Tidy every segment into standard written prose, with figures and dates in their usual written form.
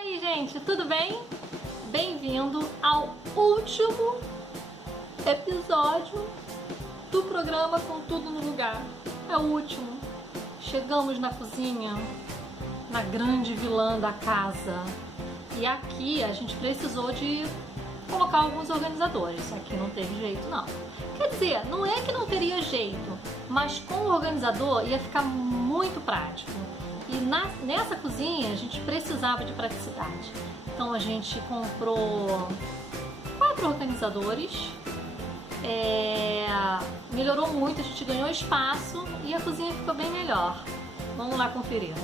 aí, gente, tudo bem? Bem-vindo ao último episódio do programa Com Tudo no Lugar. É o último. Chegamos na cozinha, na grande vilã da casa. E aqui a gente precisou de colocar alguns organizadores. Aqui não teve jeito, não. Quer dizer, não é que não teria jeito, mas com o organizador ia ficar muito prático. E nessa cozinha a gente precisava de praticidade. Então a gente comprou 4 organizadores, melhorou muito, a gente ganhou espaço e a cozinha ficou bem melhor. Vamos lá conferir.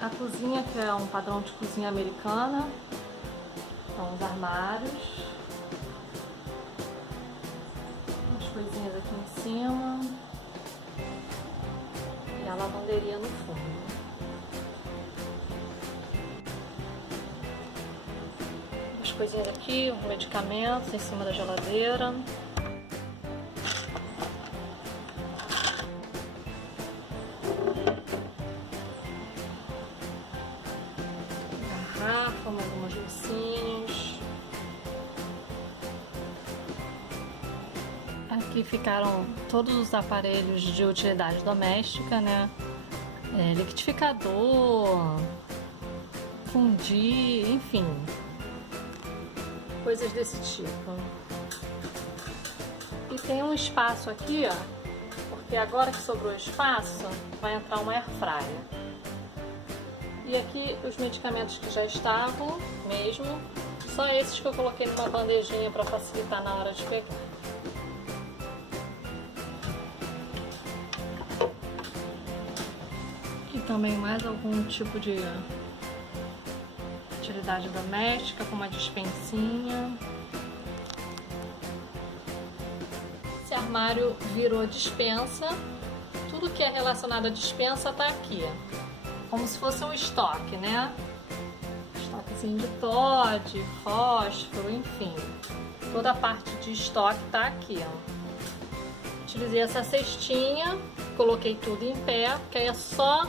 A cozinha, que é um padrão de cozinha americana, são os armários, as coisinhas aqui em cima e a lavanderia no fundo. As coisinhas aqui, os medicamentos em cima da geladeira. Mais algumas lucinhas. Aqui ficaram todos os aparelhos de utilidade doméstica, né? Liquidificador, fundir, enfim, coisas desse tipo. E tem um espaço aqui, ó, porque agora que sobrou espaço, vai entrar uma airfryer. E aqui os medicamentos que já estavam mesmo, só esses que eu coloquei numa bandejinha para facilitar na hora de pegar. Aqui também mais algum tipo de utilidade doméstica, como uma despensinha. Esse armário virou despensa, tudo que é relacionado à despensa tá aqui. Como se fosse um estoque, né? Estoquezinho de Toddy, fósforo, enfim. Toda a parte de estoque tá aqui, ó. Utilizei essa cestinha, coloquei tudo em pé, porque aí é só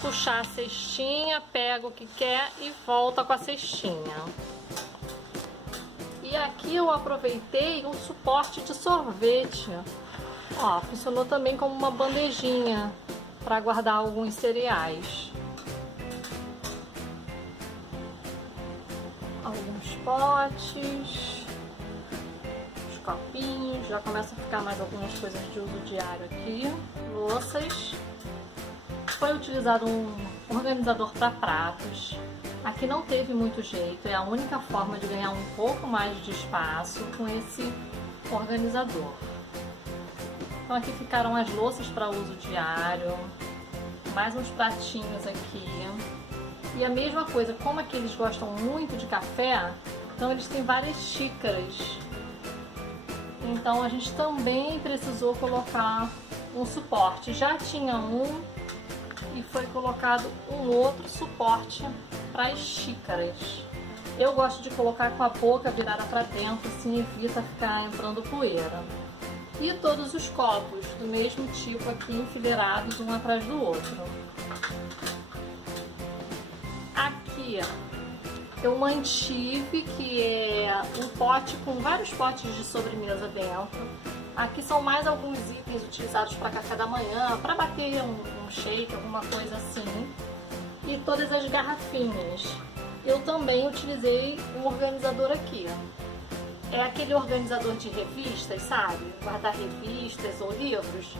puxar a cestinha, pega o que quer e volta com a cestinha. E aqui eu aproveitei um suporte de sorvete. Ó, funcionou também como uma bandejinha para guardar alguns cereais. Alguns potes, os copinhos, já começa a ficar mais algumas coisas de uso diário aqui. Louças. Foi utilizado um organizador para pratos. Aqui não teve muito jeito, é a única forma de ganhar um pouco mais de espaço com esse organizador. Então aqui ficaram as louças para uso diário, mais uns pratinhos aqui. E a mesma coisa, como aqui eles gostam muito de café, então eles têm várias xícaras. Então a gente também precisou colocar um suporte. Já tinha um e foi colocado um outro suporte para as xícaras. Eu gosto de colocar com a boca virada para dentro, assim evita ficar entrando poeira. E todos os copos do mesmo tipo aqui enfileirados um atrás do outro. Aqui eu mantive que é um pote com vários potes de sobremesa dentro. Aqui são mais alguns itens utilizados para café da manhã, para bater um shake, alguma coisa assim. E todas as garrafinhas. Eu também utilizei um organizador aqui. É aquele organizador de revistas, sabe? Guardar revistas ou livros.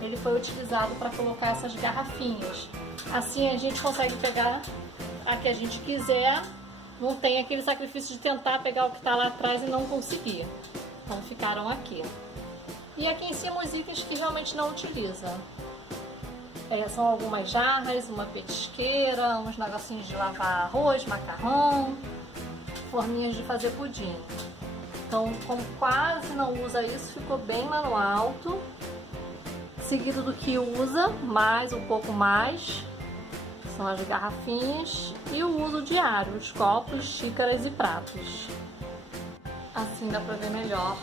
Ele foi utilizado para colocar essas garrafinhas. Assim a gente consegue pegar a que a gente quiser. Não tem aquele sacrifício de tentar pegar o que está lá atrás e não conseguir. Então ficaram aqui. E aqui em cima os itens que realmente não utiliza. São algumas jarras, uma petisqueira, uns negocinhos de lavar arroz, macarrão, forminhas de fazer pudim. Então, como quase não usa isso, ficou bem lá no alto. Seguido do que usa, mais um pouco mais. são as garrafinhas e o uso diário, os copos, xícaras e pratos. Assim dá pra ver melhor,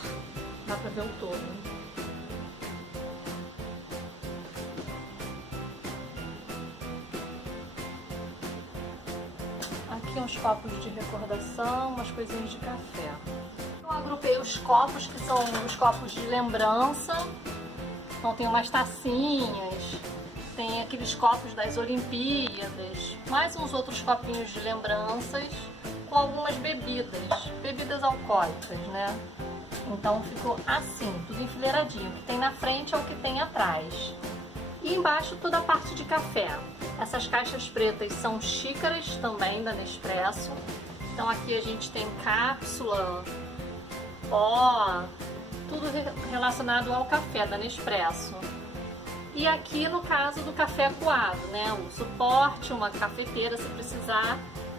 dá pra ver o todo. Aqui uns copos de recordação, umas coisinhas de café. Eu agrupei os copos, que são os copos de lembrança. Então tem umas tacinhas, tem aqueles copos das Olimpíadas, mais uns outros copinhos de lembranças com algumas bebidas alcoólicas, né? Então ficou assim, tudo enfileiradinho. O que tem na frente é o que tem atrás. E embaixo toda a parte de café. Essas caixas pretas são xícaras também da Nespresso. Então aqui a gente tem cápsula, pó, tudo relacionado ao café da Nespresso. E aqui no caso do café coado, né? O suporte, uma cafeteira se precisar,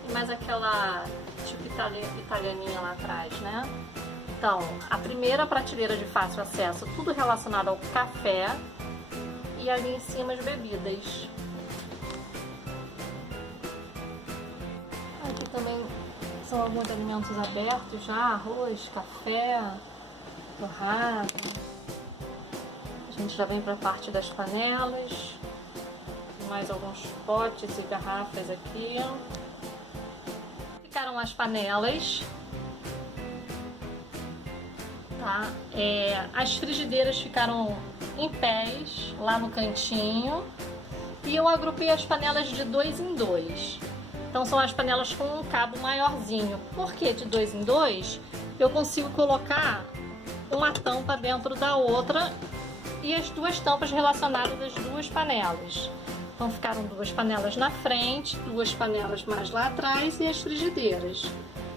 e mais aquela tipo italianinha lá atrás, né? Então, a primeira prateleira de fácil acesso, tudo relacionado ao café, e ali em cima as bebidas. Aqui também são alguns alimentos abertos já, arroz, café, torrada. A gente já vem para a parte das panelas, mais alguns potes e garrafas aqui. Ficaram as panelas, tá? As frigideiras ficaram em pés lá no cantinho e eu agrupei as panelas de 2 em 2. Então são as panelas com um cabo maiorzinho. Por que de 2 em 2? Eu consigo colocar uma tampa dentro da outra e as duas tampas relacionadas das duas panelas. Então ficaram 2 panelas na frente, 2 panelas mais lá atrás e as frigideiras.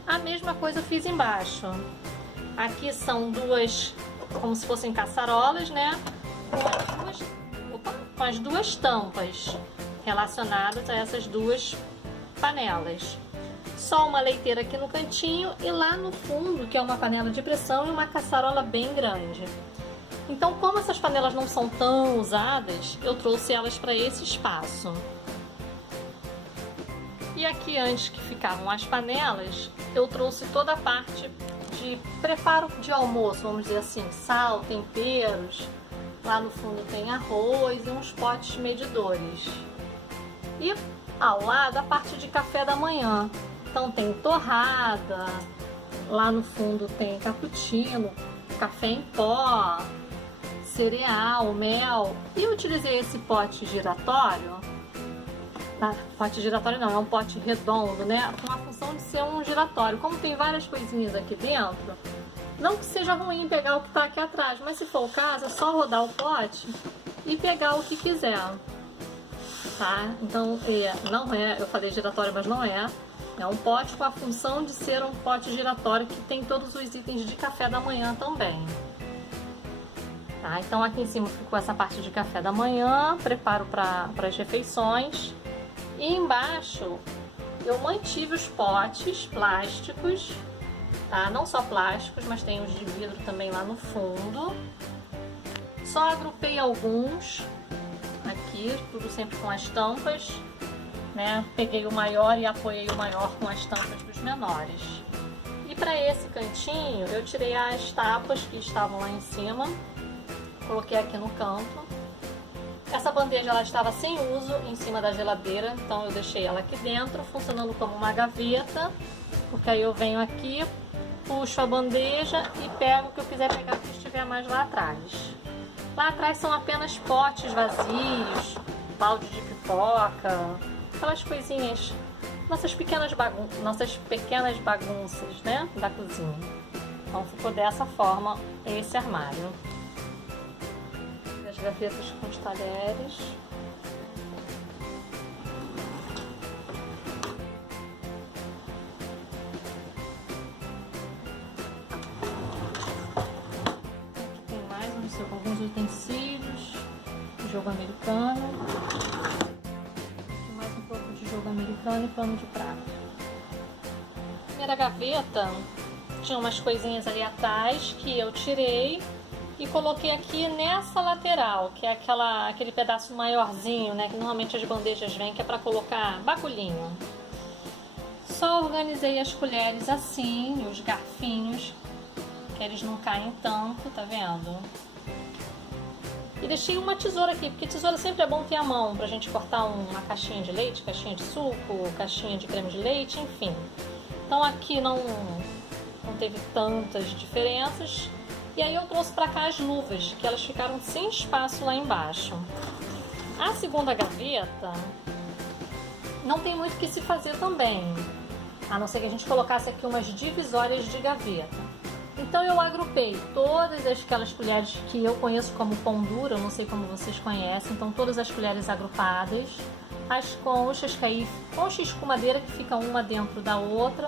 A mesma coisa eu fiz embaixo. Aqui são 2, como se fossem caçarolas, né? Com as duas tampas relacionadas a essas 2 panelas. Só uma leiteira aqui no cantinho e lá no fundo, que é uma panela de pressão e uma caçarola bem grande. Então, como essas panelas não são tão usadas, eu trouxe elas para esse espaço. E aqui, antes que ficavam as panelas, eu trouxe toda a parte de preparo de almoço, vamos dizer assim, sal, temperos. Lá no fundo tem arroz e uns potes medidores. E ao lado a parte de café da manhã. Então tem torrada, lá no fundo tem cappuccino, café em pó, cereal, mel. E eu utilizei esse pote giratório. Pote giratório não, é um pote redondo, né? Com a função de ser um giratório. Como tem várias coisinhas aqui dentro, não que seja ruim pegar o que está aqui atrás, mas se for o caso, é só rodar o pote e pegar o que quiser. Tá? Então, não é, eu falei giratório, mas não é. É um pote com a função de ser um pote giratório que tem todos os itens de café da manhã também. Tá? Então aqui em cima ficou essa parte de café da manhã, preparo para as refeições. E embaixo eu mantive os potes plásticos, tá? Não só plásticos, mas tem os de vidro também lá no fundo. Só agrupei alguns aqui, tudo sempre com as tampas, né? Peguei o maior e apoiei o maior com as tampas dos menores. E para esse cantinho eu tirei as tapas que estavam lá em cima, coloquei aqui no canto. Essa bandeja ela estava sem uso em cima da geladeira, então eu deixei ela aqui dentro, funcionando como uma gaveta, porque aí eu venho aqui, puxo a bandeja e pego o que eu quiser pegar que estiver mais lá atrás. Lá atrás são apenas potes vazios, balde de pipoca, aquelas coisinhas, nossas pequenas bagunças, né, da cozinha. Então ficou dessa forma esse armário. As gavetas com os talheres. Aqui tem mais alguns utensílios, jogo americano. Aqui mais um pouco de jogo americano e pano de prato. A primeira gaveta tinha umas coisinhas ali atrás que eu tirei e coloquei aqui nessa lateral, que é aquele pedaço maiorzinho, né, que normalmente as bandejas vêm, que é para colocar bagulhinho. Só organizei as colheres assim, os garfinhos, que eles não caem tanto, tá vendo? E deixei uma tesoura aqui, porque tesoura sempre é bom ter à mão pra gente cortar uma caixinha de leite, caixinha de suco, caixinha de creme de leite, enfim. Então aqui não teve tantas diferenças. E aí eu trouxe pra cá as luvas, que elas ficaram sem espaço lá embaixo. A segunda gaveta não tem muito o que se fazer também, a não ser que a gente colocasse aqui umas divisórias de gaveta. Então eu agrupei todas aquelas colheres que eu conheço como pão duro, eu não sei como vocês conhecem, então todas as colheres agrupadas, as conchas, que aí concha e escumadeira que fica uma dentro da outra,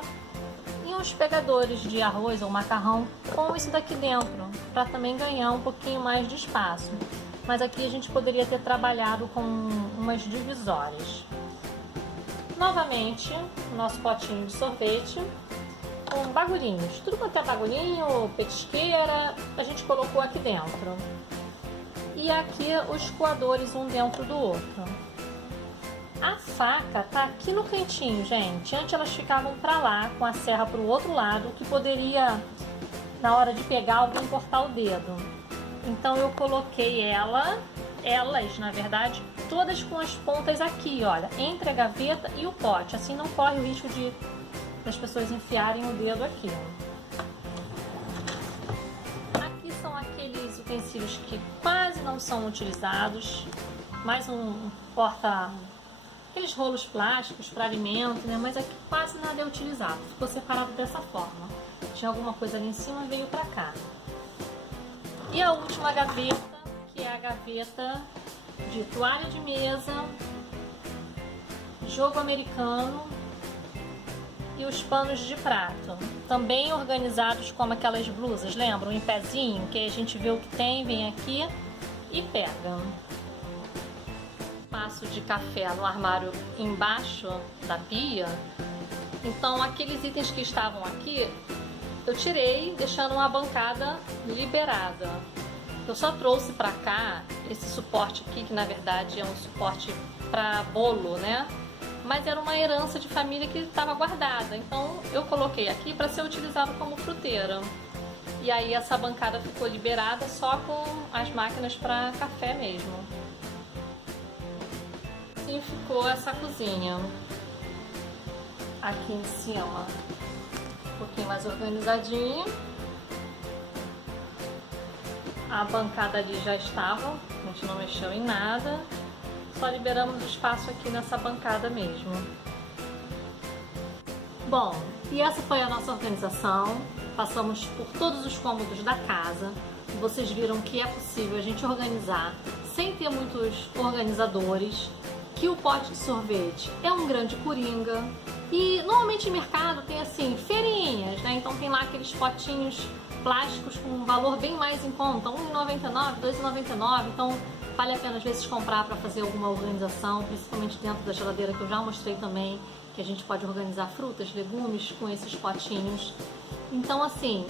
e uns pegadores de arroz ou macarrão com isso daqui dentro, para também ganhar um pouquinho mais de espaço. Mas aqui a gente poderia ter trabalhado com umas divisórias. Novamente, o nosso potinho de sorvete, com bagulhinhos, tudo quanto é bagulhinho, petisqueira, a gente colocou aqui dentro. E aqui os coadores um dentro do outro. A faca tá aqui no cantinho, gente. Antes elas ficavam pra lá, com a serra pro outro lado, que poderia, na hora de pegar, alguém cortar o dedo. Então eu coloquei elas, na verdade, todas com as pontas aqui, olha, entre a gaveta e o pote. Assim não corre o risco das pessoas enfiarem o dedo aqui. Aqui são aqueles utensílios que quase não são utilizados, mais um porta, aqueles rolos plásticos para alimento, né? Mas aqui quase nada é utilizado, ficou separado dessa forma. Tinha alguma coisa ali em cima, veio para cá. E a última gaveta, que é a gaveta de toalha de mesa, jogo americano, e os panos de prato, também organizados como aquelas blusas, lembram? Em pezinho, que a gente vê o que tem, vem aqui e pega. Passo de café no armário embaixo da pia, então aqueles itens que estavam aqui, eu tirei, deixando uma bancada liberada. Eu só trouxe pra cá esse suporte aqui, que na verdade é um suporte para bolo, né? Mas era uma herança de família que estava guardada, então eu coloquei aqui para ser utilizado como fruteira. E aí essa bancada ficou liberada só com as máquinas para café mesmo. Assim ficou essa cozinha. Aqui em cima, um pouquinho mais organizadinha. A bancada ali já estava, a gente não mexeu em nada. Só liberamos o espaço aqui nessa bancada mesmo. Bom, e essa foi a nossa organização. Passamos por todos os cômodos da casa. Vocês viram que é possível a gente organizar sem ter muitos organizadores. Que o pote de sorvete é um grande coringa. E normalmente em mercado tem assim, feirinhas, né? Então tem lá aqueles potinhos plásticos com um valor bem mais em conta, R$1,99, R$2,99. Então vale a pena às vezes comprar para fazer alguma organização, principalmente dentro da geladeira, que eu já mostrei também, que a gente pode organizar frutas, legumes com esses potinhos. Então assim,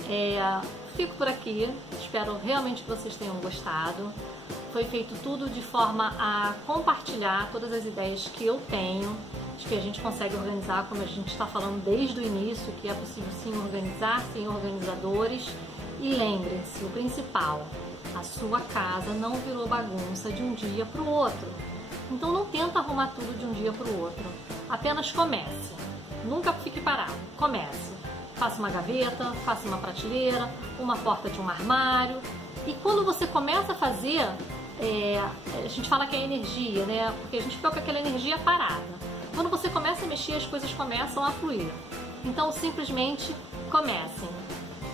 fico por aqui, espero realmente que vocês tenham gostado. Foi feito tudo de forma a compartilhar todas as ideias que eu tenho, de que a gente consegue organizar, como a gente está falando desde o início, que é possível sim organizar, sem organizadores. E lembrem-se, o principal, a sua casa não virou bagunça de um dia para o outro. Então não tenta arrumar tudo de um dia para o outro. Apenas comece. Nunca fique parado. Comece. Faça uma gaveta, faça uma prateleira, uma porta de um armário. E quando você começa a fazer, a gente fala que é energia, né? Porque a gente fica com aquela energia parada. Quando você começa a mexer, as coisas começam a fluir. Então simplesmente comecem.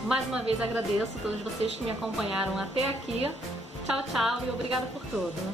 Mais uma vez agradeço a todos vocês que me acompanharam até aqui. Tchau, tchau e obrigada por tudo.